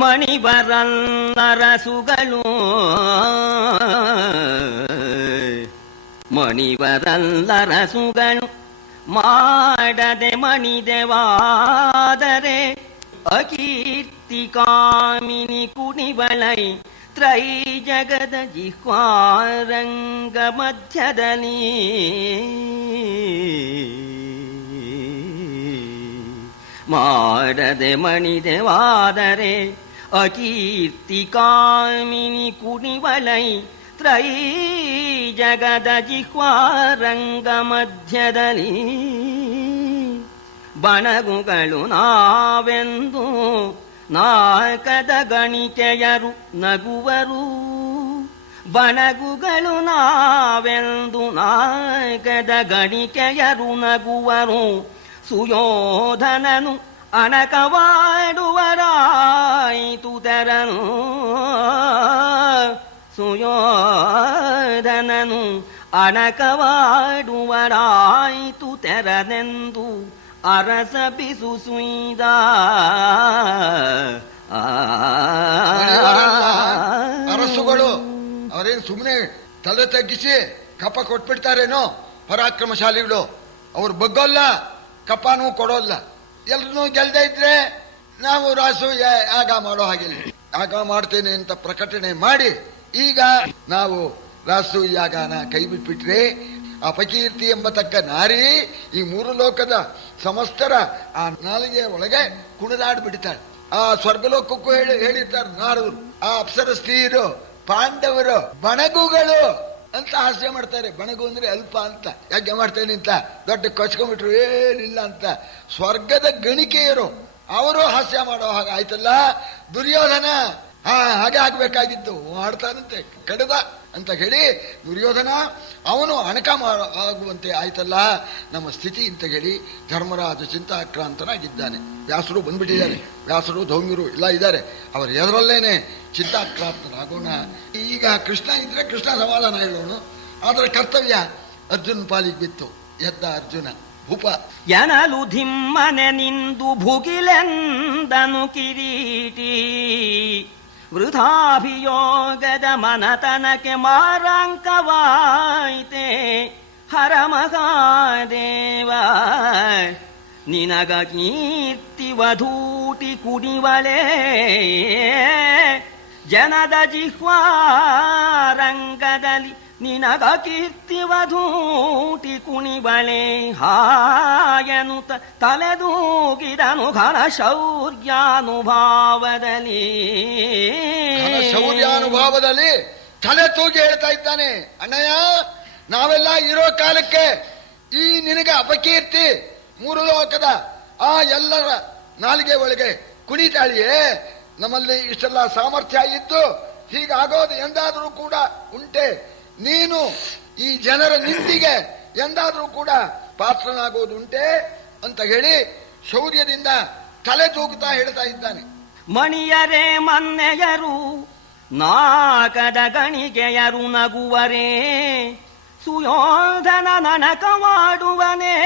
ಮಣಿವರಲ್ಲರಸುಗಳು ಮಣಿವರಲ್ಲರಸುಗಳು ಮಾಡದೆ ಮಣಿದೆವಾದರೆ ಅಕೀರ್ತಿ ಕಾಮಿನಿ ಕುಣಿವಳೈ ತ್ರೈ ಜಗದ ಜಿಹ್ವಾರಂಗ ಮಧ್ಯದಲ್ಲಿ ಮಾಡದೆ ಮಣಿದೆವಾದರೆ ಅಕೀರ್ತಿ ಕಾಮಿನಿ ಕುಣಿವಳೈ ತ್ರೈ ಜಗದ ಜಿಹ್ವಾರಂಗ ಮಧ್ಯದಲ್ಲಿ ಬಣಗುಗಳು ನಾವೆಂದು ನಾಲ್ಕದ ಗಣಿಕೆಯರು ನಗುವರು ಬಣಗುಗಳು ನಾವೆಂದು ನಾಲ್ಕದ ಗಣಿಕೆಯರು ನಗುವರು ಸುಯೋಧನನು ಅಣಕವಾಡುವರಾಯಿತು ತೆರನು ಸುಯೋಧನನು ಅಣಕವಾಡುವರಾಯಿತು ತೆರನೆಂದು ಅರಸ ಬಿಸು ಸುಯ್ದ ಅರಸುಗಳು ಅವರೇನು ಸುಮ್ಮನೆ ತಲೆ ತಗ್ಗಿಸಿ ಕಪ್ಪ ಕೊಟ್ಬಿಡ್ತಾರೇನೋ ಪರಾಕ್ರಮಶಾಲಿಗಳು. ಅವ್ರು ಬಗ್ಗೋಲ್ಲ, ಕಪ್ಪನೂ ಕೊಡೋಲ್ಲ. ಎಲ್ರನ್ನೂ ಗೆಲ್ದೇ ಇದ್ರೆ ನಾವು ರಾಸು ಯಾಗ ಮಾಡೋ ಹಾಗಿಲ್ಲ, ಯಾಗ ಮಾಡ್ತೇನೆ ಅಂತ ಪ್ರಕಟಣೆ ಮಾಡಿ ಈಗ ನಾವು ರಾಸು ಯಾಗನ ಕೈ ಬಿಟ್ಬಿಟ್ರೆ ಅಪಕೀರ್ತಿ ಎಂಬತಕ್ಕ ನಾರಿ ಈ ಮೂರು ಲೋಕದ ಸಮಸ್ತರ ಆ ನಾಲಿಗೆಯ ಒಳಗೆ ಕುಣಿದಾಡ್ಬಿಡ್ತಾಳೆ. ಆ ಸ್ವರ್ಗಲೋಕಕ್ಕೂ ಹೇಳಿರ್ತಾರೆ ನಾರದರು, ಆ ಅಪ್ಸರ ಸ್ತ್ರೀಯರು, ಪಾಂಡವರು ಬಣಗುಗಳು ಅಂತ ಹಾಸ್ಯ ಮಾಡ್ತಾರೆ. ಬಣಗು ಅಂದ್ರೆ ಅಲ್ಪ ಅಂತ, ಯಾಕೆ ಮಾಡ್ತೇನೆ ಅಂತ ದೊಡ್ಡ ಕಚ್ಕೊಂಡ್ಬಿಟ್ರು ಏನಿಲ್ಲ ಅಂತ. ಸ್ವರ್ಗದ ಗಣಿಕೆಯರು ಅವರು ಹಾಸ್ಯ ಮಾಡೋ ಹಾಗೆ ಆಯ್ತಲ್ಲ. ದುರ್ಯೋಧನ ಹಾಗೆ ಆಗ್ಬೇಕಾಗಿತ್ತು, ಮಾಡ್ತಾನಂತೆ ಕಡದ ಅಂತ ಹೇಳಿ ದುರ್ಯೋಧನ ಅವನು ಅಣಕ ಆಗುವಂತೆ ಆಯ್ತಲ್ಲ ನಮ್ಮ ಸ್ಥಿತಿ ಅಂತ ಹೇಳಿ ಧರ್ಮರಾಜ ಚಿಂತಾಕ್ರಾಂತನಾಗಿದ್ದಾನೆ. ವ್ಯಾಸರು ಬಂದ್ಬಿಟ್ಟಿದ್ದಾರೆ, ವ್ಯಾಸರು ಧೌಮ್ಯರು ಎಲ್ಲ ಇದ್ದಾರೆ. ಅವರ ಎದುರಲ್ಲೇನೆ ಚಿಂತಾಕ್ರಾಂತನಾಗೋಣ. ಈಗ ಕೃಷ್ಣ ಇದ್ರೆ ಕೃಷ್ಣ ಸಮಾಧಾನ ಹೇಳೋಣ. ಆದ್ರೆ ಕರ್ತವ್ಯ ಅರ್ಜುನ್ ಪಾಲಿಗೆ ಬಿತ್ತು. ಎದ್ದ ಅರ್ಜುನ ಭೂಪ ಎನಲು ಧಿಮ್ಮನೆ ನಿಂದು ಭುಗಿಲೆಂದನು ಕಿರೀಟಿ ವೃಥಾಭಿಯೋಗದ ಮನತನಕ್ಕೆ ಮಾರಾಂಕವಾಯಿತೆ ಹರಮಗಾದೇವ ನಿನಗ ಕೀರ್ತಿ ವಧೂಟಿ ಕುಣಿವಳೆ ಜನದ ಜಿಹ್ವಾರಂಗದಲ್ಲಿ ನಿನಗ ಕೀರ್ತಿ ವಧೂಟಿ ಕುಣಿಬಳೆ ಹಾಯನುತ ತಲೆದೂಗಿದನು ಘನ ಶೌರ್ಯಾನುಭಾವದಲ್ಲಿ ತಲೆ ತೂಗಿ ಹೇಳ್ತಾ ಇದ್ದಾನೆ, ಅಣ್ಣಯ್ಯ ನಾವೆಲ್ಲ ಇರೋ ಕಾಲಕ್ಕೆ ಈ ನಿನಗೆ ಅಪಕೀರ್ತಿ ಮೂರು ಲೋಕದ ಆ ಎಲ್ಲರ ನಾಲಿಗೆ ಒಳಗೆ ಕುಣಿತಾಳಿಯೇ. ನಮ್ಮಲ್ಲಿ ಇಷ್ಟೆಲ್ಲ ಸಾಮರ್ಥ್ಯ ಇದ್ದು ಹೀಗಾಗೋದು ಎಂದಾದರೂ ಕೂಡ ಉಂಟೆ? ನೀನು ಈ ಜನರ ನಿಂದಿಗೆ ಎಂದಾದರೂ ಕೂಡ ಪಾತ್ರನಾಗೋದು ಉಂಟೆ ಅಂತ ಹೇಳಿ ಶೌರ್ಯದಿಂದ ತಲೆ ತೂಗುತ್ತಾ ಹೇಳ್ತಾ ಇದ್ದಾನೆ. ಮಣಿಯರೇ ಮನ್ನೆಯರು ನಾಕದ ಗಣಿಗೆಯರು ನಗುವರೇ ಸುಯೋಧನ ನನಕವಾಡುವನೇ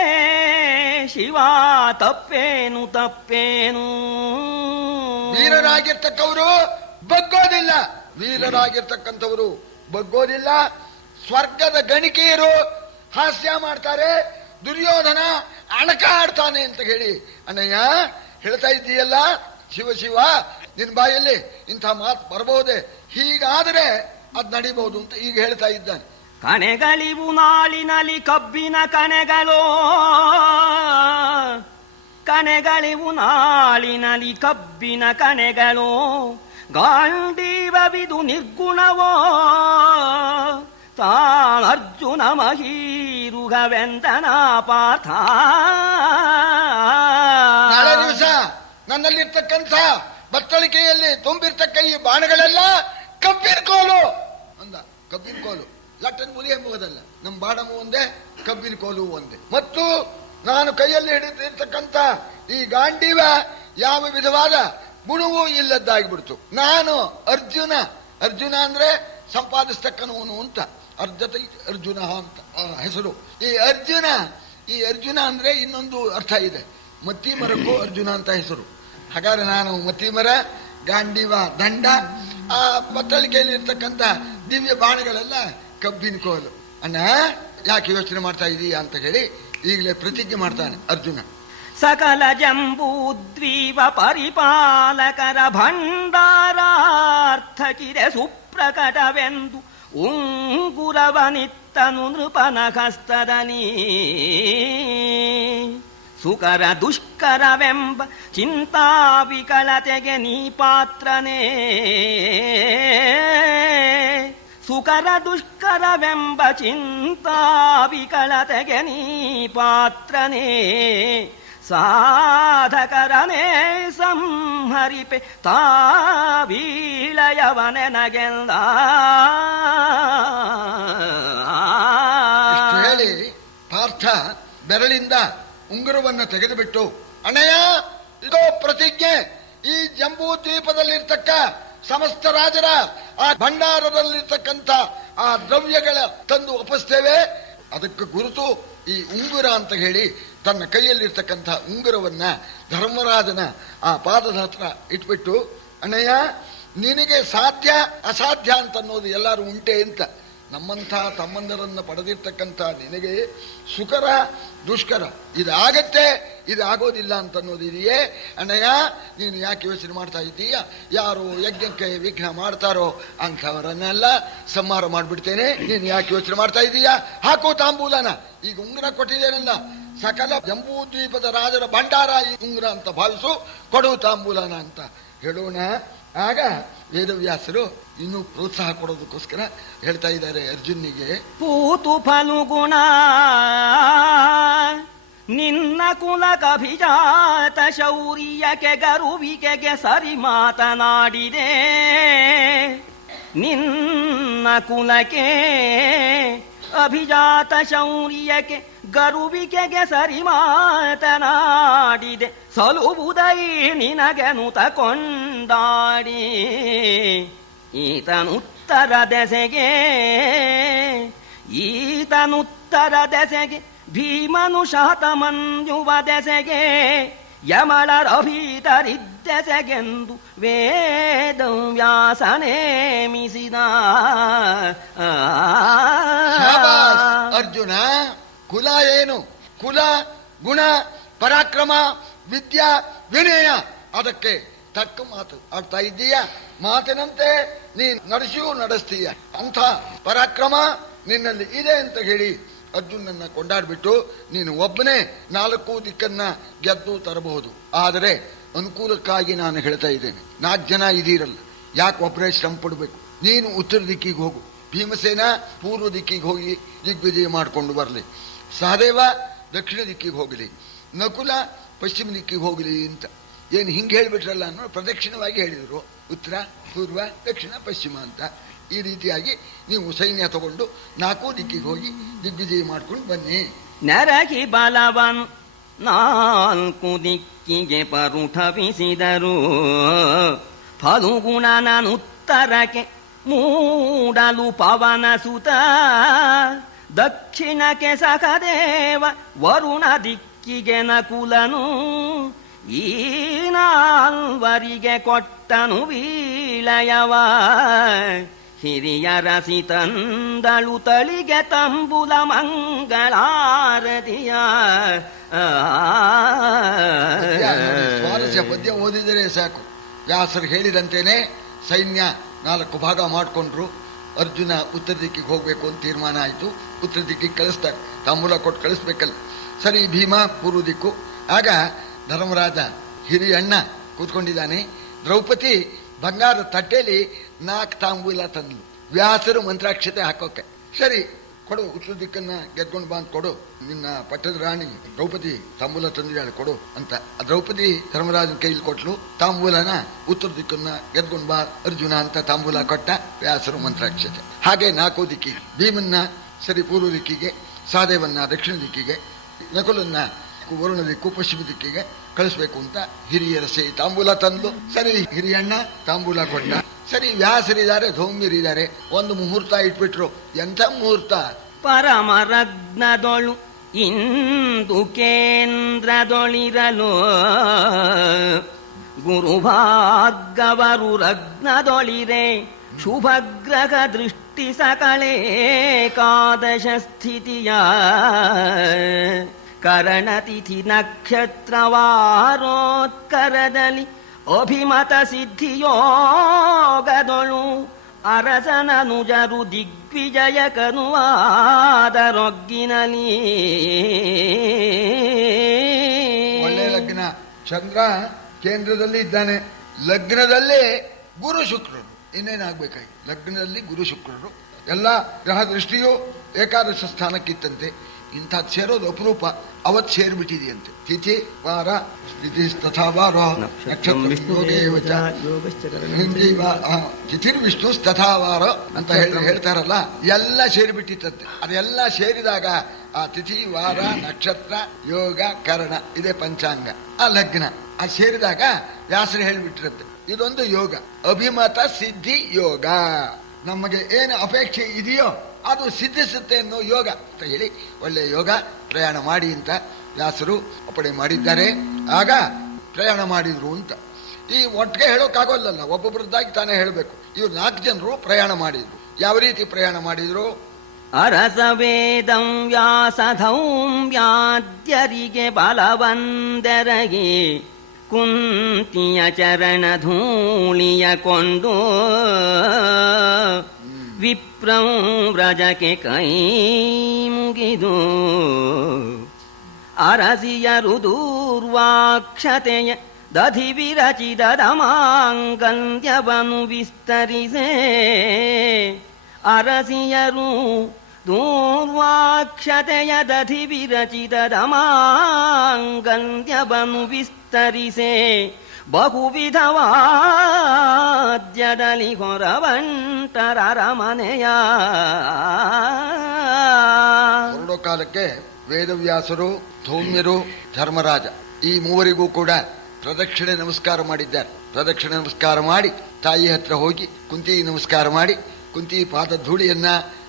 ಶಿವ ತಪ್ಪೇನು ತಪ್ಪೇನು. ವೀರರಾಗಿರ್ತಕ್ಕವರು ಬಗ್ಗೋದಿಲ್ಲ, ವೀರರಾಗಿರ್ತಕ್ಕಂಥವರು ಬಗ್ಗೋದಿಲ್ಲ. ಸ್ವರ್ಗದ ಗಣಿಕೆಯರು ಹಾಸ್ಯ ಮಾಡ್ತಾರೆ, ದುರ್ಯೋಧನ ಅಣಕ ಆಡ್ತಾನೆ ಅಂತ ಹೇಳಿ ಅಣ್ಣಯ್ಯ ಹೇಳ್ತಾ ಇದ್ದೀಯಲ್ಲ. ಶಿವ ಶಿವ ನಿನ್ ಬಾಯಲ್ಲಿ ಇಂಥ ಮಾತು ಬರಬಹುದೇ? ಹೀಗಾದ್ರೆ ಅದ್ ನಡಿಬಹುದು ಅಂತ ಈಗ ಹೇಳ್ತಾ ಇದ್ದಾನೆ. ಕಣೆಗಳಿವು ನಾಳಿನಲ್ಲಿ ಕಬ್ಬಿನ ಕಣೆಗಳು, ಕಣೆಗಳಿವು ನಾಳಿನಲ್ಲಿ ಕಬ್ಬಿನ ಕಣೆಗಳು ಗಾಂಡೀವವಿದು ನಿರ್ಗುಣವೋ ತಾಳರ್ಜುನ ಮಹೀರುಘವೆಂದನ ಪಾಥ. ನಾಳೆ ದಿವಸ ನನ್ನಲ್ಲಿರ್ತಕ್ಕಂಥ ಬತ್ತಳಿಕೆಯಲ್ಲಿ ತುಂಬಿರ್ತಕ್ಕ ಈ ಬಾಣಗಳೆಲ್ಲ ಕಬ್ಬಿನ ಕೋಲು ಅಂದ. ಕಬ್ಬಿನ ಕೋಲು ಲಟ್ಟನ್ ಮುಲಿ ಎಂಬುವುದಲ್ಲ, ನಮ್ಮ ಬಾಣಮು ಒಂದೇ, ಕಬ್ಬಿನ ಕೋಲು ಒಂದೇ. ಮತ್ತು ನಾನು ಕೈಯಲ್ಲಿ ಹಿಡಿದಿರ್ತಕ್ಕಂಥ ಈ ಗಾಂಡೀವ ಯಾವ ವಿಧವಾದ ಗುಣವೂ ಇಲ್ಲದ್ದಾಗಿಬಿಡ್ತು. ನಾನು ಅರ್ಜುನ, ಅರ್ಜುನ ಅಂದ್ರೆ ಸಂಪಾದಿಸ್ತಕ್ಕನವನು ಅಂತ, ಅರ್ಜತೆ ಅರ್ಜುನ ಅಂತ ಹೆಸರು. ಈ ಅರ್ಜುನ ಅಂದ್ರೆ ಇನ್ನೊಂದು ಅರ್ಥ ಇದೆ, ಮತ್ತಿ ಮರಕ್ಕೂ ಅರ್ಜುನ ಅಂತ ಹೆಸರು. ಹಾಗಾದ್ರೆ ನಾನು ಮತ್ತಿ ಮರ, ಗಾಂಡಿವ ದಂಡ, ಆ ಬತ್ತಳಿಕೆಯಲ್ಲಿ ಇರ್ತಕ್ಕಂಥ ದಿವ್ಯ ಬಾಣಗಳೆಲ್ಲ ಕಬ್ಬಿನ ಕೋಲು. ಅಣ್ಣ ಯಾಕೆ ಯೋಚನೆ ಮಾಡ್ತಾ ಇದೀಯಾ ಅಂತ ಹೇಳಿ ಈಗಲೇ ಪ್ರತಿಜ್ಞೆ ಮಾಡ್ತಾನೆ ಅರ್ಜುನ. ಸಕಲ ಜಂಬೂದ್ವೀಪ ಪರಿಪಾಲಕರ ಭಂಡಾರಾರ್ಥಕಿದೆ ಸುಪ್ರಕಟವೆಂದು ಉಂಗುರವನಿತ್ತನು ನೃಪನ ಹಸ್ತದನಿ. ಸುಕರ ದುಷ್ಕರವೆಂಬ ಚಿಂತಾವಿಕಲತೆಗೆ ನೀ ಪಾತ್ರನೇ. ಸುಕರ ದುಷ್ಕರವೆಂಬ ಚಿಂತಾವಿಕಲತೆಗೆ ನೀ ಪಾತ್ರನೇ. ಸಾಧಕರನೇ ಸಂಹರಿಪೆ ತಾವೀಳಯವನೆನಗೆಲ್ಲ. ಹೇಳಿ ಪಾರ್ಥ ಬೆರಳಿಂದ ಉಂಗುರವನ್ನ ತೆಗೆದುಬಿಟ್ಟು, ಅಣ್ಣಯ್ಯ ಇದೋ ಪ್ರತಿಜ್ಞೆ, ಈ ಜಂಬೂ ದ್ವೀಪದಲ್ಲಿರ್ತಕ್ಕ ಸಮಸ್ತ ರಾಜರ ಆ ಭಂಡಾರದಲ್ಲಿರ್ತಕ್ಕಂಥ ಆ ದ್ರವ್ಯಗಳ ತಂದು ಒಪ್ಪಿಸ್ತೇವೆ. ಅದಕ್ಕೆ ಗುರುತು ಈ ಉಂಗುರ ಅಂತ ಹೇಳಿ ತನ್ನ ಕೈಯಲ್ಲಿರ್ತಕ್ಕಂಥ ಉಂಗುರವನ್ನ ಧರ್ಮರಾಜನ ಆ ಪಾದದ ಹತ್ರ ಇಟ್ಬಿಟ್ಟು, ಅಣ್ಣಯ್ಯ ನಿನಗೆ ಸಾಧ್ಯ ಅಸಾಧ್ಯ ಅಂತ ಅನ್ನೋದು ಎಲ್ಲರೂ ಉಂಟೆ ಅಂತ. ನಮ್ಮಂಥ ತಮ್ಮಂದರನ್ನ ಪಡೆದಿರ್ತಕ್ಕಂಥ ನಿನಗೆ ಸುಕರ ದುಷ್ಕರ ಇದಾಗತ್ತೆ, ಇದಾಗೋದಿಲ್ಲ ಅಂತ ಅನ್ನೋದು ಇದೆಯೇ ಅಣ್ಣಯ್ಯ? ನೀನು ಯಾಕೆ ಯೋಚನೆ ಮಾಡ್ತಾ ಇದ್ದೀಯ? ಯಾರು ಯಜ್ಞಕ್ಕೆ ವಿಘ್ನ ಮಾಡ್ತಾರೋ ಅಂಥವರನ್ನೆಲ್ಲ ಸಂಹಾರ ಮಾಡ್ಬಿಡ್ತೇನೆ. ನೀನು ಯಾಕೆ ಯೋಚನೆ ಮಾಡ್ತಾ ಇದ್ದೀಯಾ? ಹಾಕು ತಾಂಬೂಲನ. ಈಗ ಉಂಗುರ ಕೊಟ್ಟಿದ್ದೇನಲ್ಲ, ಸಕಲ ಜಂಬೂ ದ್ವೀಪದ ರಾಜರ ಭಂಡಾರ ಈ ಉಂಗುರ ಅಂತ ಭಾವಿಸು, ಕೊಡು ತಾಂಬೂಲನ ಅಂತ ಹೇಳೋಣ. ಆಗ ವೇದವ್ಯಾಸರು ಇನ್ನೂ ಪ್ರೋತ್ಸಾಹ ಕೊಡೋದಕ್ಕೋಸ್ಕರ ಹೇಳ್ತಾ ಇದ್ದಾರೆ ಅರ್ಜುನಿಗೆ. ಪೂತು ಫಲುಗುಣ ನಿನ್ನ ಕುಲಕಭಿಜಾತ ಶೌರ್ಯಕ್ಕೆ ಗರುವಿಕೆಗೆ ಸರಿ ಮಾತನಾಡಿದೆ. ನಿನ್ನ ಕುಲಕ್ಕೆ ಅಭಿಜಾತ ಶೌರ್ಯಕ್ಕೆ ಗರುವಿಕೆಗೆ ಸರಿ ಮಾತನಾಡಿದೆ. ಸಲುವುದೈ ನಿನಗೆನುತ ಕೊಂಡಾಡಿ ಈತನುತ್ತರ ದೆಸೆಗೆ ಭೀಮನು ಶಾತಮನ್ಯುವ ದೆಸೆಗೆ ಯಮಳರಭೀತರಿದ್ದೆಸೆಗೆಂದು ವೇದವ್ಯಾಸನೇಮಿಸಿದ. ಅರ್ಜುನ, ಕುಲ ಏನು? ಕುಲ ಗುಣ ಪರಾಕ್ರಮ ವಿದ್ಯಾ ವಿನಯ, ಅದಕ್ಕೆ ತಕ್ಕ ಮಾತು ಆಡ್ತಾ ಇದ್ದೀಯ. ಮಾತಿನಂತೆ ನೀನು ನಡೆಸ್ತೀಯ. ಅಂಥ ಪರಾಕ್ರಮ ನಿನ್ನಲ್ಲಿ ಇದೆ ಅಂತ ಹೇಳಿ ಅರ್ಜುನನ್ನ ಕೊಂಡಾಡ್ಬಿಟ್ಟು ನೀನು ಒಬ್ಬನೇ 4 ದಿಕ್ಕನ್ನ ಗೆದ್ದು ತರಬಹುದು. ಆದರೆ ಅನುಕೂಲಕ್ಕಾಗಿ ನಾನು ಹೇಳ್ತಾ ಇದ್ದೇನೆ, 4 ಜನ ಇದೀರಲ್ಲ, ಯಾಕೆ ಒಬ್ಬರೇ ಶ್ರಮ ಪಡಬೇಕು? ನೀನು ಉತ್ತರ ದಿಕ್ಕಿಗೆ ಹೋಗು, ಭೀಮಸೇನ ಪೂರ್ವ ದಿಕ್ಕಿಗೆ ಹೋಗಿ ದಿಗ್ವಿಜಯ ಮಾಡಿಕೊಂಡು ಬರಲಿ, ಸಹದೇವ ದಕ್ಷಿಣ ದಿಕ್ಕಿಗೆ ಹೋಗಲಿ, ನಕುಲ ಪಶ್ಚಿಮ ದಿಕ್ಕಿಗೆ ಹೋಗಲಿ ಅಂತ. ಏನು ಹಿಂಗೆ ಹೇಳಿಬಿಟ್ರಲ್ಲ ಅನ್ನೋ ಪ್ರದಕ್ಷಿಣವಾಗಿ ಹೇಳಿದರು, ಉತ್ತರ ಪೂರ್ವ ದಕ್ಷಿಣ ಪಶ್ಚಿಮ ಅಂತ. ಈ ರೀತಿಯಾಗಿ ನೀವು ಸೈನ್ಯ ತಗೊಂಡು 4 ದಿಕ್ಕಿಗೆ ಹೋಗಿ ದಿಗ್ವಿಜಯ ಮಾಡ್ಕೊಂಡು ಬನ್ನಿ. ನರಕಿ ಬಲವನ್ 4 ದಿಕ್ಕಿಗೆ ಪರುಠವಿಸಿದರು. ಫಲುಗುಣನನುತ್ತರಕ್ಕೆ ಮೂಡಲು ಪವನ ಸುತ, ದಕ್ಷಿಣಕ್ಕೆ ಸಖದೇವ ವರುಣ ದಿಕ್ಕಿಗೆ ನಕುಲನು. ಈ 4 ಕೊಟ್ಟನು ವೀಳಯವ. ಹಿರಿಯರಸಿ ತಂದಳು ತಳಿಗೆ ತಂಬುಲ ಮಂಗಳಾರತಿಯ. ಸ್ವಾರಸ್ಯ ಪದ್ಯ ಓದಿದರೆ ಸಾಕು. ವ್ಯಾಸರು ಹೇಳಿದಂತೇನೆ ಸೈನ್ಯ 4 ಭಾಗ ಮಾಡಿಕೊಂಡ್ರು. ಅರ್ಜುನ ಉತ್ತರ ದಿಕ್ಕಿಗೆ ಹೋಗ್ಬೇಕು ಅಂತ ತೀರ್ಮಾನ ಆಯಿತು. ಉತ್ತರ ದಿಕ್ಕಿಗೆ ಕಳಿಸ್ತಾರೆ, ತಾಂಬೂಲ ಕೊಟ್ಟು ಕಳಿಸ್ಬೇಕಲ್ಲ. ಸರಿ, ಭೀಮ ಪೂರ್ವ ದಿಕ್ಕು. ಆಗ ಧರ್ಮರಾಜ ಹಿರಿಯ ಅಣ್ಣ ಕೂತ್ಕೊಂಡಿದ್ದಾನೆ. ದ್ರೌಪದಿ ಬಂಗಾರ ತಟ್ಟೆಯಲ್ಲಿ 4 ತಾಂಬೂಲ ತಂದ್ಲು. ವ್ಯಾಸರು ಮಂತ್ರಾಕ್ಷತೆ ಹಾಕೋಕೆ. ಸರಿ ಕೊಡು, ಉತ್ತರ ದಿಕ್ಕನ್ನ ಗೆದ್ಕೊಂಡು ಬಂದ್ ಕೊಡು, ನಿನ್ನ ಪಟ್ಟದ ರಾಣಿ ದ್ರೌಪದಿ ತಾಂಬೂಲ ತಂದಿದ್ದಾಳೆ ಕೊಡು ಅಂತ. ದ್ರೌಪದಿ ಧರ್ಮರಾಜನ ಕೈಲಿ ಕೊಟ್ಲು ತಾಂಬೂಲನ. ಉತ್ತರ ದಿಕ್ಕನ್ನ ಗೆದ್ಕೊಂಡು ಬಾ ಅರ್ಜುನ ಅಂತ ತಾಂಬೂಲ ಕೊಟ್ಟ. ವ್ಯಾಸರು ಮಂತ್ರಾಕ್ಷತೆ. ಹಾಗೆ 4 ದಿಕ್ಕಿಗೆ, ಭೀಮನ್ನ ಸರಿ ಪೂರ್ವ ದಿಕ್ಕಿಗೆ, ಸಹದೇವನ್ನ ದಕ್ಷಿಣ ದಿಕ್ಕಿಗೆ, ನಕುಲನ್ನ ವರುಣ ದಿಕ್ಕು ಪಶ್ಚಿಮ ದಿಕ್ಕಿಗೆ ಕಳಿಸ್ಬೇಕು ಅಂತ ಹಿರಿಯರ ಸೇ ತಾಂಬೂಲ ತಂದ್ಲು. ಸರಿ, ಹಿರಿಯಣ್ಣ ತಾಂಬೂಲ ಕೊಟ್ಟ. ಸರಿ, ವ್ಯಾಸರಿದ್ದಾರೆ, ಧೌಮ್ಯರಿದ್ದಾರೆ. ಒಂದು ಮುಹೂರ್ತ ಇಟ್ಬಿಟ್ರು. ಎಂಥ ಮುಹೂರ್ತ! ಪರಮರಗ್ನದೊಳು ಇಂದು ಕೇಂದ್ರದೊಳಿರಲು ಗುರುಭಾರ್ಗವರು ರಗ್ನದೊಳಿರೆ ಶುಭಗ್ರಹ ದೃಷ್ಟಿ ಸಕಳೇಕಾದಶ ಸ್ಥಿತಿಯ ಕರಣತಿಥಿ ನಕ್ಷತ್ರವಾರೋತ್ಕರದಲ್ಲಿ ಅಭಿಮತ ಸಿದ್ಧಿಯೋಗದೊಳು ಅರಸನನುಜರು ದಿಗ್ವಿಜಯಕನುವಾದರೊಗ್ಗಿನಲಿ. ಒಳ್ಳೆ ಲಗ್ನ. ಚಂದ್ರ ಕೇಂದ್ರದಲ್ಲಿ ಇದ್ದಾನೆ. ಲಗ್ನದಲ್ಲೇ ಗುರು ಶುಕ್ರರು. ಇನ್ನೇನಾಗ್ಬೇಕಾಗಿ? ಲಗ್ನದಲ್ಲಿ ಗುರು ಶುಕ್ರರು. ಎಲ್ಲ ಗ್ರಹ ದೃಷ್ಟಿಯು ಏಕಾದಶ ಸ್ಥಾನಕ್ಕಿತ್ತಂತೆ. ಇಂಥದ್ದು ಸೇರೋದು ಅಪರೂಪ. ಅವತ್ತು ಸೇರ್ಬಿಟ್ಟಿದೆಯಂತೆ. ತಿಥಿ ವಾರ ತಥಾವಾರ ತಿಥಿರ್ ವಿಷ್ಣು ತಥಾವಾರ ಅಂತ ಹೇಳ್ತಾರಲ್ಲ, ಎಲ್ಲ ಸೇರಿಬಿಟ್ಟಿತ್ತಂತೆ. ಅದೆಲ್ಲ ಸೇರಿದಾಗ ಆ ತಿಥಿ ವಾರ ನಕ್ಷತ್ರ ಯೋಗ ಕರಣ ಇದೇ ಪಂಚಾಂಗ. ಆ ಲಗ್ನ ಅದು ಸೇರಿದಾಗ ವ್ಯಾಸರು ಹೇಳಿಬಿಟ್ಟಿರುತ್ತೆ ಇದೊಂದು ಯೋಗ. ಅಭಿಮತ ಸಿದ್ಧಿ ಯೋಗ. ನಮಗೆ ಏನು ಅಪೇಕ್ಷೆ ಇದೆಯೋ ಅದು ಸಿದ್ಧಿಸುತ್ತೆ ಅನ್ನೋ ಯೋಗ ಅಂತ ಹೇಳಿ ಒಳ್ಳೆ ಯೋಗ. ಪ್ರಯಾಣ ಮಾಡಿ ಅಂತ ವ್ಯಾಸರು ಅಪ್ಪಣೆ ಮಾಡಿದ್ದಾರೆ. ಆಗ ಪ್ರಯಾಣ ಮಾಡಿದ್ರು ಅಂತ. ಈ ಒಟ್ಟಿಗೆ ಹೇಳೋಕ್ಕಾಗೋಲ್ಲಲ್ಲ, ಒಬ್ಬೊಬ್ಬರದ್ದಾಗಿ ತಾನೇ ಹೇಳಬೇಕು. ಇವ್ರು 4 ಜನರು ಪ್ರಯಾಣ ಮಾಡಿದ್ರು. ಯಾವ ರೀತಿ ಪ್ರಯಾಣ ಮಾಡಿದ್ರು? ಅರಸ ವೇದಂ ವ್ಯಾಸಧೌಮ್ಯಾದ್ಯರಿಗೆ ಬಲವಂದರಗೆ ಕುಂತಿಯ ಚರಣ ಧೂಳಿಯ ಕೊಂಡು ವಿಪ್ರಂ ವ್ರಜಕ್ಕೆ ಕೈ ಮುಗಿದು ಅರಸಿಯರು ದೂರ್ವಾಕ್ಷತೆಯ ದಧಿ ವಿರಚಿದ ಮಾಂಗಲ್ಯವನು ವಿಸ್ತರಿಸೆ. ಅರಸಿಯರು ದೂರ್ವಾಕ್ಷತೆಯ ದಧಿ ವಿರಚಿದ ಮಾಂಗಲ್ಯವನು ವಿಸ್ತರಿಸೆ. ಬಹುವಿಧವಾದ್ಯದಲ್ಲಿ ಹೊರವಂಟರ ಅರಮನೆಯ. ಹೊರಡೋ ಕಾಲಕ್ಕೆ ವೇದವ್ಯಾಸರು, ಧೌಮ್ಯರು, ಧರ್ಮರಾಜ ಈ ಮೂವರಿಗೂ ಕೂಡ ಪ್ರದಕ್ಷಿಣೆ ನಮಸ್ಕಾರ ಮಾಡಿದ್ದಾರೆ. ಪ್ರದಕ್ಷಿಣೆ ನಮಸ್ಕಾರ ಮಾಡಿ ತಾಯಿ ಹತ್ರ ಹೋಗಿ ಕುಂತಿ ನಮಸ್ಕಾರ ಮಾಡಿ ಕುಂತಿ ಪಾದ ಧೂಳಿಯನ್ನ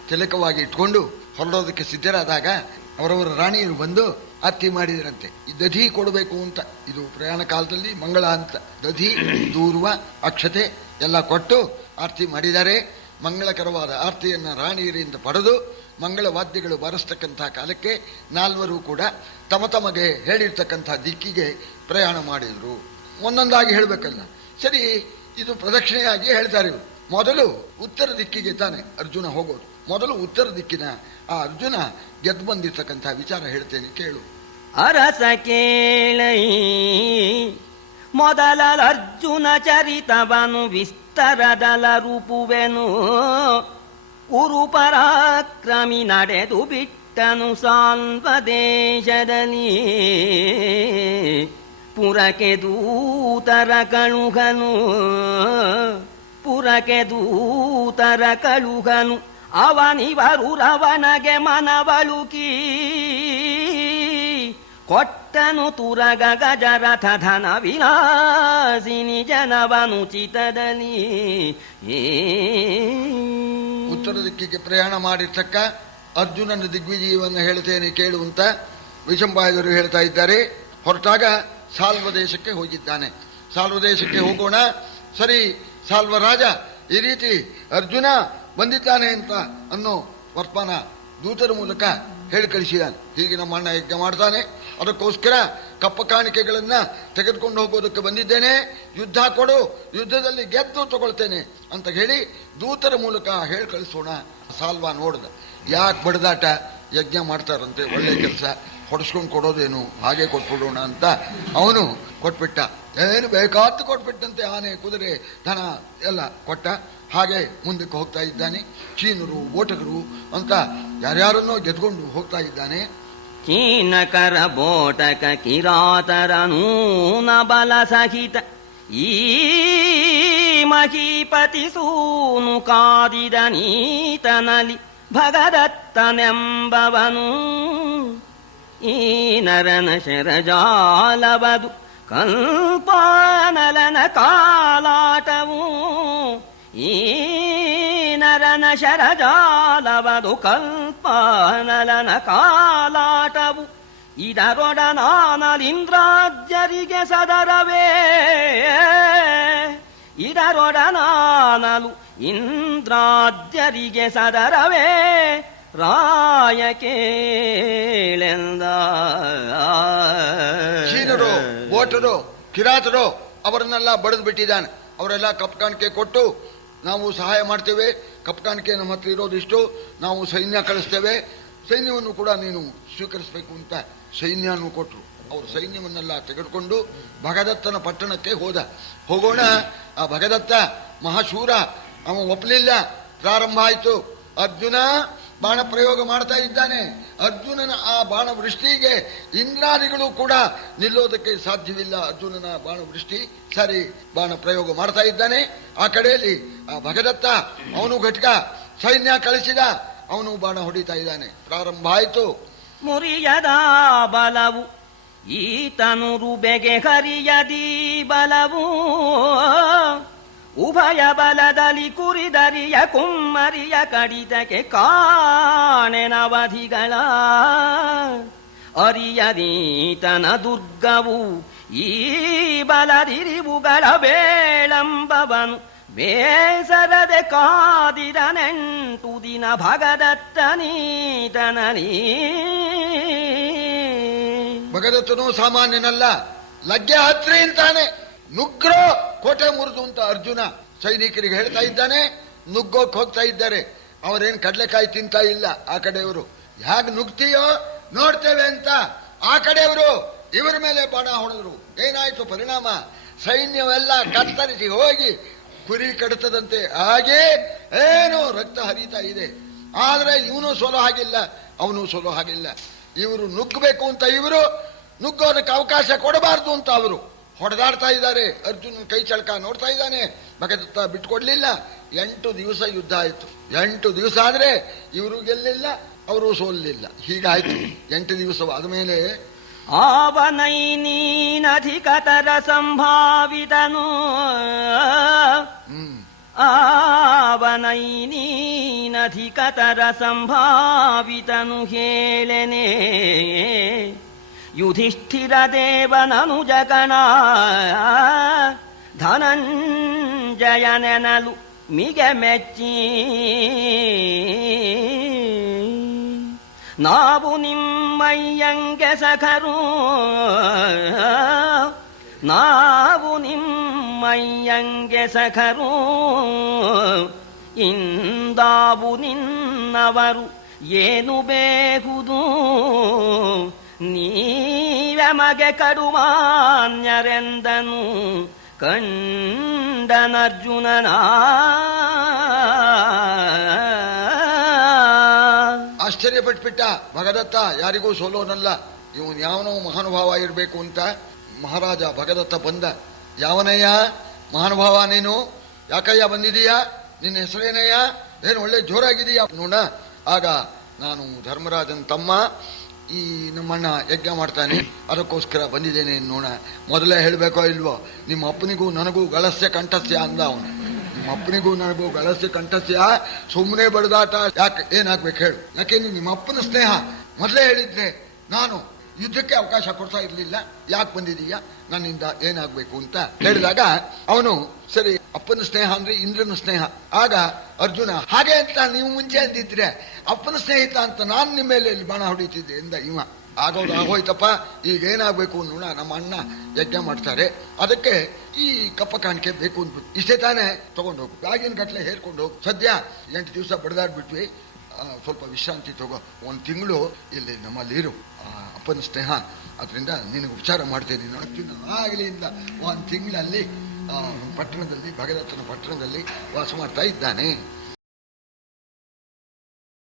ತಿಲಕವಾಗಿ ಇಟ್ಕೊಂಡು ಹೊರಡೋದಕ್ಕೆ ಸಿದ್ಧರಾದಾಗ ಅವರವರ ರಾಣಿಯರು ಬಂದು ಆರತಿ ಮಾಡಿದರಂತೆ. ಈ ದಧಿ ಕೊಡಬೇಕು ಅಂತ. ಇದು ಪ್ರಯಾಣ ಕಾಲದಲ್ಲಿ ಮಂಗಳ ಅಂತ. ದಧಿ, ದೂರ್ವ, ಅಕ್ಷತೆ ಎಲ್ಲ ಕೊಟ್ಟು ಆರತಿ ಮಾಡಿದ್ದಾರೆ. ಮಂಗಳಕರವಾದ ಆರತಿಯನ್ನ ರಾಣಿಯರಿಂದ ಪಡೆದು ಮಂಗಳ ವಾದ್ಯಗಳು ಬಾರಿಸ್ತಕ್ಕಂಥ ಕಾಲಕ್ಕೆ 4 ಕೂಡ ತಮ್ಮ ತಮಗೆ ಹೇಳಿರ್ತಕ್ಕಂಥ ದಿಕ್ಕಿಗೆ ಪ್ರಯಾಣ ಮಾಡಿದ್ರು. ಒಂದೊಂದಾಗಿ ಹೇಳಬೇಕಲ್ಲ. ಸರಿ, ಇದು ಪ್ರದಕ್ಷಿಣೆಯಾಗಿ ಹೇಳ್ತಾರೆ ಇವರು. ಮೊದಲು ಉತ್ತರ ದಿಕ್ಕಿಗೆ ತಾನೆ ಅರ್ಜುನ ಹೋಗೋದು. ಮೊದಲು ಉತ್ತರ ದಿಕ್ಕಿನ ಆ ಅರ್ಜುನ ಗೆದ್ದು ಬಂದಿರ್ತಕ್ಕಂಥ ವಿಚಾರ ಹೇಳ್ತೇನೆ, ಕೇಳು. ಅರಸ ಕೇಳೈ ಮೊದಲ ಅರ್ಜುನ ಚರಿತವನು ವಿಸ್ತರದಲ ರೂಪುವೆನು. ಉರುಪರಾಕ್ರಮಿ ನಡೆದು ಬಿಟ್ಟನು ಸಾಲ್ವ ದೇಶದಲ್ಲಿ. ಪುರಕೆ ದೂತರ ಕಳುಗನು, ಪುರಕೆ ದೂತರ ಕಳುಗನು. ಅವನಿವರು ರವಣಗೆ ಮನವಳುಕಿ ಕೊಟ್ಟನು ತುರಗ ಗಜರಥ ಧನ ವಿಲಾಸಿನಿ ಜನವನುಚಿತದಲ್ಲಿ. ಉತ್ತರ ದಿಕ್ಕಿಗೆ ಪ್ರಯಾಣ ಮಾಡಿರ್ತಕ್ಕ ಅರ್ಜುನನ ದಿಗ್ವಿಜಯವನ್ನು ಹೇಳ್ತೇನೆ ಕೇಳುವಂತ ವಿಷಂಬಾಯದರು ಹೇಳ್ತಾ ಇದ್ದಾರೆ. ಹೊರಟಾಗ ಸಾಲ್ವ ದೇಶಕ್ಕೆ ಹೋಗಿದ್ದಾನೆ. ಸಾಲ್ವ ದೇಶಕ್ಕೆ ಹೋಗೋಣ. ಸರಿ, ಸಾಲ್ವ ರಾಜ ಈ ರೀತಿ ಅರ್ಜುನ ಬಂದಿದ್ದಾನೆ ಅಂತ ಅನ್ನೋ ವರ್ತಮಾನ ದೂತರ ಮೂಲಕ ಹೇಳಿ ಕಳಿಸಿದಾನೆ. ಹೀಗೆ ನಮ್ಮ ಅಣ್ಣ ಯಜ್ಞ ಮಾಡ್ತಾನೆ, ಅದಕ್ಕೋಸ್ಕರ ಕಪ್ಪ ಕಾಣಿಕೆಗಳನ್ನ ತೆಗೆದುಕೊಂಡು ಹೋಗೋದಕ್ಕೆ ಬಂದಿದ್ದೇನೆ, ಯುದ್ಧ ಕೊಡು, ಯುದ್ಧದಲ್ಲಿ ಗೆದ್ದು ತಗೊಳ್ತೇನೆ ಅಂತ ಹೇಳಿ ದೂತರ ಮೂಲಕ ಹೇಳಿ ಕಳಿಸೋಣ. ಸಾಲ್ವ ನೋಡ್ದ, ಯಾಕೆ ಬಡದಾಟ, ಯಜ್ಞ ಮಾಡ್ತಾರಂತೆ, ಒಳ್ಳೆ ಕೆಲಸ, ಹೊಡೆಸ್ಕೊಂಡು ಕೊಡೋದೇನು, ಹಾಗೆ ಕೊಟ್ಬಿಡೋಣ ಅಂತ ಅವನು ಕೊಟ್ಬಿಟ್ಟ. ಏನು ಬೇಕಾದ್ದು ಕೊಟ್ಬಿಟ್ಟಂತೆ, ಆನೆ, ಕುದುರೆ, ಧನ ಎಲ್ಲ ಕೊಟ್ಟ. ಹಾಗೆ ಮುಂದಕ್ಕೆ ಹೋಗ್ತಾ ಇದ್ದಾನೆ. ಚೀನರು, ಓಟಗರು ಅಂತ ಯಾರ್ಯಾರನ್ನೋ ಗೆದ್ಕೊಂಡು ಹೋಗ್ತಾ ಇದ್ದಾನೆ. ಕೀನಕರ ಬೋಟಕ ಕಿರಾತರನೂನ ಬಲ ಸಹಿತ ಈ ಮಹೀಪತಿ ಸೂನು ಕಾದಿದ ನೀತನಲಿ ಭಗದತ್ತನೆಂಬವನು. ಈ ನರನ ಶರಜಾಲವದು ಕಲ್ಪಾನಲನ ಕಾಲಾಟವು. ಈ ನರನ ಶರಜಾಲವದು ಕಲ್ಪಾನಲನ ಕಾಲಾಟವು. ಇದರೊಡನಾನಲಿಂದ್ರಾಜ್ಯರಿಗೆ ಸದರವೇ ಇದರೊಡನಾನಲು ಇಂದ್ರಾಜ್ಯರಿಗೆ ಸದರವೇ ರಾಯ ಕೇಳೆಂದ. ಚೀನರು, ಓಟರು, ಕಿರಾತರು ಅವರನ್ನೆಲ್ಲ ಬಡಿದು ಬಿಟ್ಟಿದ್ದಾನೆ. ಅವರೆಲ್ಲ ಕಪ್ಕಾಣಿಕೆ ಕೊಟ್ಟು ನಾವು ಸಹಾಯ ಮಾಡ್ತೇವೆ, ಕಪ್ಕಾಣಿಕೆ ನಮ್ಮ ಹತ್ರ ಇರೋದಿಷ್ಟು, ನಾವು ಸೈನ್ಯ ಕಳಿಸ್ತೇವೆ, ಸೈನ್ಯವನ್ನು ಕೂಡ ನೀನು ಸ್ವೀಕರಿಸಬೇಕು ಅಂತ ಸೈನ್ಯನೂ ಕೊಟ್ಟರು. ಅವರು ಸೈನ್ಯವನ್ನೆಲ್ಲ ತೆಗೆದುಕೊಂಡು ಭಗದತ್ತನ ಪಟ್ಟಣಕ್ಕೆ ಹೋಗೋಣ. ಆ ಭಗದತ್ತ ಮಹಾಶೂರ, ಅವ ಒಪ್ಪಲಿಲ್ಲ. ಪ್ರಾರಂಭ ಆಯಿತು. ಅರ್ಜುನ ಬಾಣ ಪ್ರಯೋಗ ಮಾಡ್ತಾ ಇದ್ದಾನೆ. ಅರ್ಜುನನ ಆ ಬಾಣ ವೃಷ್ಟಿಗೆ ಇಂದ್ರಾದಿಗಳು ಕೂಡ ನಿಲ್ಲೋದಕ್ಕೆ ಸಾಧ್ಯವಿಲ್ಲ. ಅರ್ಜುನನ ಬಾಣ ವೃಷ್ಟಿ ಸರಿ, ಬಾಣ ಪ್ರಯೋಗ ಮಾಡ್ತಾ ಇದ್ದಾನೆ. ಆ ಕಡೆಯಲ್ಲಿ ಆ ಭಗದತ್ತ ಅವನು ಘಟಕ ಸೈನ್ಯ ಕಳಿಸಿದ, ಅವನು ಬಾಣ ಹೊಡಿತಾ ಇದ್ದಾನೆ. ಪ್ರಾರಂಭ ಆಯಿತು. ಮುರಿಯದ ಬಲವು ಈತನುರು ಬೆಗೆ ಹರಿಯದಿ ಬಲವು ಉಭಯ ಬಲದಲ್ಲಿ ಕುರಿದರಿಯ ಕುಮ್ಮರಿಯ ಕಡಿತಕ್ಕೆ ಕಾಣೆನವಧಿಗಳ ಅರಿಯದೀತನ ದುರ್ಗವು ಈ ಬಲದಿರಿವುಗಳ ಬೇಳಂಬವನು ಬೇಸರದೆ ಕಾದಿರನೆಂಟು ದಿನ ಭಗದತ್ತನೀತನಲಿ. ಭಗದತ್ತನು ಸಾಮಾನ್ಯನಲ್ಲ, ಲಗ್ಗೆ ಹತ್ರಿ ಅಂತಾನೆ. ನುಗ್ರೋ ಕೋಟೆ ಮುರಿದು ಅಂತ ಅರ್ಜುನ ಸೈನಿಕರಿಗೆ ಹೇಳ್ತಾ ಇದ್ದಾನೆ. ನುಗ್ಗೋಕ್ ಹೋಗ್ತಾ ಇದ್ದಾರೆ. ಅವರೇನು ಕಡ್ಲೆಕಾಯಿ ತಿಂತಾ ಇಲ್ಲ. ಆ ಕಡೆಯವರು ಹೇಗೆ ನುಗ್ತೀಯೋ ನೋಡ್ತೇವೆ ಅಂತ ಆ ಕಡೆಯವರು ಇವರ ಮೇಲೆ ಬಾಣ ಹೊಡೆದ್ರು. ಏನಾಯ್ತು ಪರಿಣಾಮ? ಸೈನ್ಯವೆಲ್ಲ ಕತ್ತರಿಸಿ ಹೋಗಿ ಕುರಿ ಕಡಿತದಂತೆ ಹಾಗೆ ಏನು ರಕ್ತ ಹರಿತಾ ಇದೆ. ಆದ್ರೆ ಇವನು ಸೋಲೋ ಹಾಗಿಲ್ಲ, ಅವನು ಸೋಲೋ ಹಾಗಿಲ್ಲ. ಇವರು ನುಗ್ಗಬೇಕು ಅಂತ ಇವರು, ನುಗ್ಗೋದಕ್ಕೆ ಅವಕಾಶ ಕೊಡಬಾರ್ದು ಅಂತ ಅವರು ಹೊಡೆದಾಡ್ತಾ ಇದ್ದಾರೆ. ಅರ್ಜುನ ಕೈ ಚಳಕ ನೋಡ್ತಾ ಇದ್ದಾನೆ. ಭಗದತ್ತ ಬಿಟ್ಕೊಡ್ಲಿಲ್ಲ. 8 ದಿವಸ ಯುದ್ಧ ಆಯ್ತು. 8 ದಿವಸ ಆದ್ರೆ ಇವರು ಗೆಲ್ಲಿಲ್ಲ, ಅವರು ಸೋಲಿಲ್ಲ. ಹೀಗಾಯ್ತು. 8 ದಿವಸವಾದ ಮೇಲೆ ಆವನೈನೀನಧಿಕತರ ಸಂಭಾವಿತನು ಆವನೈನೀನಧಿಕತರ ಸಂಭಾವಿತನು ಹೇಳೆನೆ ಯುಧಿಷ್ಠಿರ ದೇವನನು ಜಗಣ ಧನಂಜಯನೆನಲು ಮಿಗೆ ಮೆಚ್ಚಿ ನಾವು ನಿಮ್ಮಯ್ಯಂಗೆ ಸಖರು ನಾವು ನಿಮ್ಮಯ್ಯಂಗೆ ಸಖರು ಇಂದಾವು ನಿನ್ನವರು ಏನು ಬೇಹುದು ನೀವೆಮಗೆ ಕಡುಮಾನ್ಯರೆಂದನು ಕಂಡನರ್ಜುನನ ಆಶ್ಚರ್ಯಪಟ್ಬಿಟ್ಟ ಭಗದತ್ತ. ಯಾರಿಗೂ ಸೋಲೋನಲ್ಲ, ಇವನು ಯಾವನೋ ಮಹಾನುಭಾವ ಇರಬೇಕು ಅಂತ. ಮಹಾರಾಜ ಭಗದತ್ತ ಬಂದ. ಯಾವನಯ್ಯ ಮಹಾನುಭಾವ ನೀನು? ಯಾಕಯ್ಯ ಬಂದಿದೀಯಾ? ನಿನ್ನ ಹೆಸರೇನಯ್ಯ? ಏನು ಒಳ್ಳೆ ಜೋರಾಗಿದೀಯಾ ನೋಡ. ಆಗ ನಾನು ಧರ್ಮರಾಜನ್ ತಮ್ಮ, ಈ ನಮ್ಮಣ್ಣ ಯಜ್ಞ ಮಾಡ್ತಾನೆ, ಅದಕ್ಕೋಸ್ಕರ ಬಂದಿದ್ದೇನೆ ನೋಡ. ಮೊದಲೇ ಹೇಳಬೇಕೋ ಇಲ್ವೋ? ನಿಮ್ಮ ಅಪ್ಪನಿಗೂ ನನಗೂ ಗಳಸ್ಯ ಕಂಠಸ್ಯ ಅಂದ ಅವನು. ನಿಮ್ಮ ಅಪ್ಪನಿಗೂ ನನಗೂ ಗಳಸ್ಯ ಕಂಠಸ್ಯ. ಸುಮ್ಮನೆ ಬಡದಾಟ ಯಾಕೆ? ಏನಾಗ್ಬೇಕು ಹೇಳು? ಯಾಕೆಂದ್ರೆ ನಿಮ್ಮ ಅಪ್ಪನ ಸ್ನೇಹ. ಮೊದಲೇ ಹೇಳಿದ್ರೆ ನಾನು ಯುದ್ಧಕ್ಕೆ ಅವಕಾಶ ಕೊಡ್ತಾ ಇರ್ಲಿಲ್ಲ. ಯಾಕೆ ಬಂದಿದೀಯ? ನನ್ನಿಂದ ಏನಾಗ್ಬೇಕು ಅಂತ ಹೇಳಿದಾಗ ಅವನು ಸರಿ, ಅಪ್ಪನ ಸ್ನೇಹ ಅಂದ್ರೆ ಇಂದ್ರನ ಸ್ನೇಹ. ಆಗ ಅರ್ಜುನ ಹಾಗೆ ಅಂತ ನೀವು ಮುಂಚೆ ಅಂದಿದ್ರೆ ಅಪ್ಪನ ಸ್ನೇಹಿತ ಅಂತ ನಾನು ನಿಮ್ಮ ಮೇಲೆ ಇಲ್ಲಿ ಬಾಣ ಹೊಡಿತಿದ್ದೆ ಎಂದ ಇವ. ಆಗೋದು ಆಗೋಯ್ತಪ್ಪ, ಈಗ ಏನಾಗ್ಬೇಕು ನೋಡ. ನಮ್ಮ ಅಣ್ಣ ಯಜ್ಞ ಮಾಡ್ತಾರೆ, ಅದಕ್ಕೆ ಈ ಕಪ್ಪ ಕಾಣಿಕೆ ಬೇಕು ಅಂದ್ಬಿಟ್ಟು ಇಷ್ಟೇ ತಾನೇ ತಗೊಂಡು ಹೋಗು, ಬ್ಯಾಗಿನ ಗಟ್ಲೆ ಹೇರ್ಕೊಂಡು ಹೋಗು. ಸದ್ಯ 8 ದಿವಸ ಬಡದಾಡ್ಬಿಟ್ವಿ, ಸ್ವಲ್ಪ ವಿಶ್ರಾಂತಿ ತಗೋ. 1 ತಿಂಗಳು ಇಲ್ಲಿ ನಮ್ಮಲ್ಲಿರು. ಅಪ್ಪನ ಸ್ನೇಹ, ಅದರಿಂದ ನಿನಗೆ ಉಪಚಾರ ಮಾಡ್ತೇನೆ ನೋಡ್ತೀನಿ. ಆಗಲಿಂದ 1 ತಿಂಗಳಲ್ಲಿ ಪಟ್ಟಣದಲ್ಲಿ, ಭಗದತ್ತನ ಪಟ್ಟಣದಲ್ಲಿ ವಾಸ ಮಾಡ್ತಾ ಇದ್ದಾನೆ.